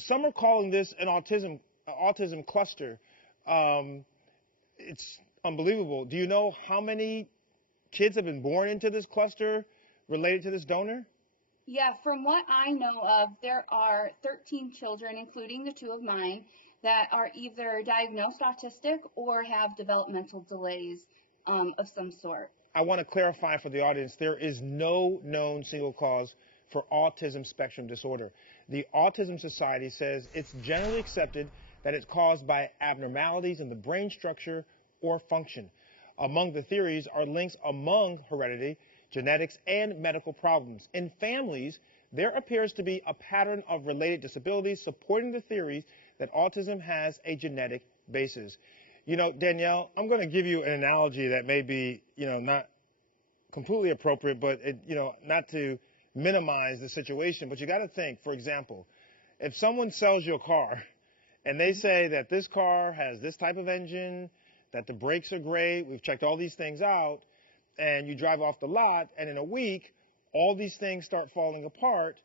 some are calling this an autism cluster. It's unbelievable. Do you know how many kids have been born into this cluster related to this donor? Yeah, from what I know of, there are 13 children, including the two of mine, that are either diagnosed autistic or have developmental delays of some sort. I want to clarify for the audience, there is no known single cause for autism spectrum disorder. The Autism Society says it's generally accepted that it's caused by abnormalities in the brain structure or function. Among the theories are links among heredity, genetics, and medical problems. In families, there appears to be a pattern of related disabilities supporting the theories that autism has a genetic basis. You know, Danielle, I'm going to give you an analogy that may be, not completely appropriate, but not to minimize the situation. But you got to think, for example, if someone sells you a car and they say that this car has this type of engine, that the brakes are great, we've checked all these things out, and you drive off the lot, and in a week, all these things start falling apart.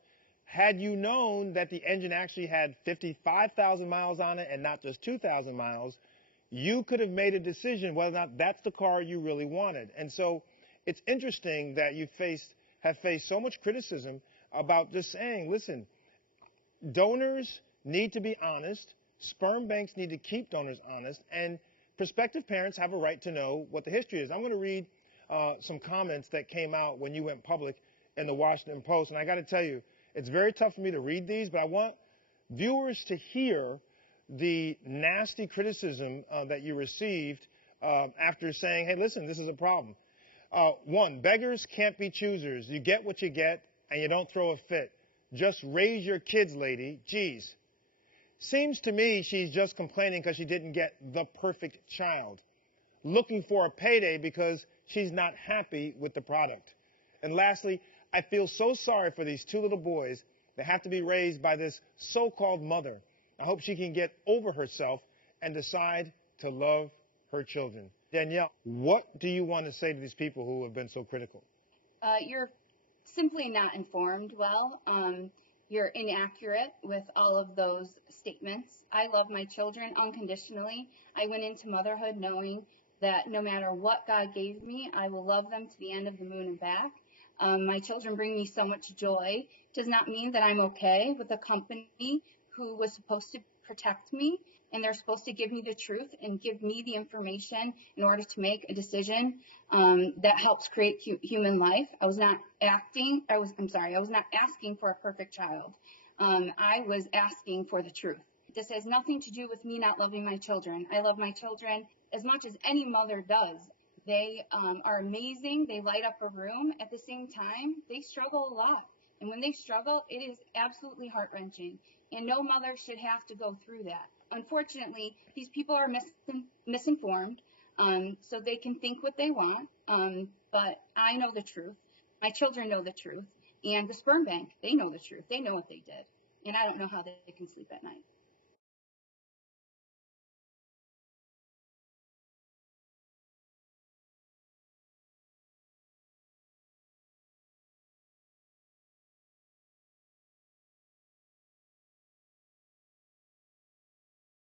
Had you known that the engine actually had 55,000 miles on it and not just 2,000 miles, you could have made a decision whether or not that's the car you really wanted. And so it's interesting that you have faced so much criticism about just saying, listen, donors need to be honest, sperm banks need to keep donors honest, and prospective parents have a right to know what the history is. I'm going to read some comments that came out when you went public in the Washington Post. And I got to tell you, it's very tough for me to read these, but I want viewers to hear the nasty criticism that you received after saying, hey, listen, this is a problem. One, beggars can't be choosers. You get what you get, and you don't throw a fit. Just raise your kids, lady. Geez. Seems to me she's just complaining because she didn't get the perfect child. Looking for a payday because she's not happy with the product. And lastly, I feel so sorry for these two little boys that have to be raised by this so-called mother. I hope she can get over herself and decide to love her children. Danielle, what do you want to say to these people who have been so critical? You're simply not informed well. You're inaccurate with all of those statements. I love my children unconditionally. I went into motherhood knowing that no matter what God gave me, I will love them to the end of the moon and back. My children bring me so much joy. It does not mean that I'm okay with a company who was supposed to protect me, and they're supposed to give me the truth and give me the information in order to make a decision that helps create human life. I was not asking for a perfect child. I was asking for the truth. This has nothing to do with me not loving my children. I love my children as much as any mother does. They are amazing. They light up a room. At the same time, they struggle a lot. And when they struggle, it is absolutely heart-wrenching. And no mother should have to go through that. Unfortunately, these people are misinformed, so they can think what they want. But I know the truth. My children know the truth. And the sperm bank, they know the truth. They know what they did. And I don't know how they can sleep at night.